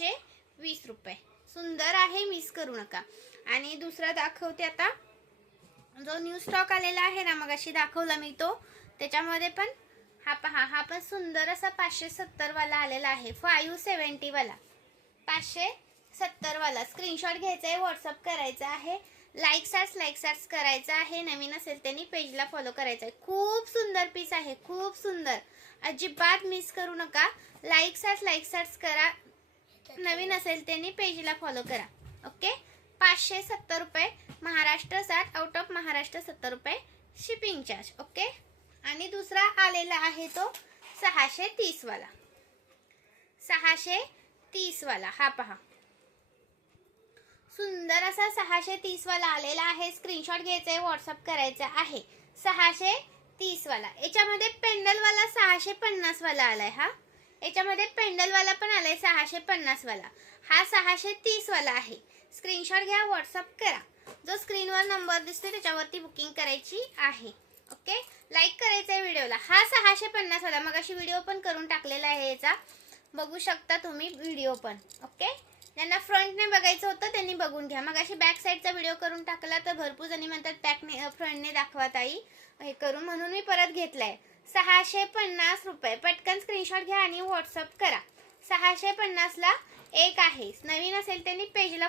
520 रुपये. सुंदर आहे, मिस करू नका. आणि दुसरा दाखवते आता, जो न्यू स्टॉक आलेला आहे ना, मग अशी दाखवला मी तो, त्याच्यामध्ये पण हा पहा, हा पण सुंदर असा 570 वाला आलेला आहे. 570 वाला, 570 वाला. स्क्रीनशॉट घ्यायचा आहे, व्हॉट्सअप करायचा आहे, लाईक्स करायचा आहे. नवीन असेल त्यांनी पेजला फॉलो करायचं आहे. खूप सुंदर पीस आहे, खूप सुंदर, अजिबात मिस करू नका. लाईक्स करा, नवीन असेल त्यांनी पेजला फॉलो करा. ओके. 570 रुपये, महाराष्ट्र 60, आउट ऑफ महाराष्ट्र 70 रुपये शिपिंग चार्ज. ओके. आणि दुसरा आलेला आहे तो 630 वाला, 630 वाला. हा पहा, सुंदर असा 630 वाला आलेला आहे. स्क्रीनशॉट घ्यायचा आहे, व्हॉट्सअप करायचा आहे. 630 वाला. याच्यामध्ये पेंडल वाला 650 वाला आलाय. हा याच्यामध्ये पेंडल वाला पण आलाय 650 वाला. हा 630 वाला आहे. स्क्रीनशॉट घ्या, व्हॉट्सअप करा. जो स्क्रीनवर नंबर दिसतोय त्याच्यावरती बुकिंग करायची आहे. ओके. लाईक करायचं आहे व्हिडिओला. हा 650 वाला, मग अशी व्हिडिओ पण करून टाकलेला आहे, याचा बघू शकता तुम्ही व्हिडिओ पण. ओके. ज्यांना फ्रंटने बघायचं होतं त्यांनी बघून घ्या. मग अशी बॅक साईडचा व्हिडिओ करून टाकला तर भरपूर जणी म्हणतात बॅकने फ्रंटने दाखवा ताई, हे करून, म्हणून मी परत घेतलाय. 650 रुपये. पटकन स्क्रीनशॉट घ्या आणि व्हॉट्सअप करा. 650 ला एक आहे. नवीन असेल त्यांनी पेजला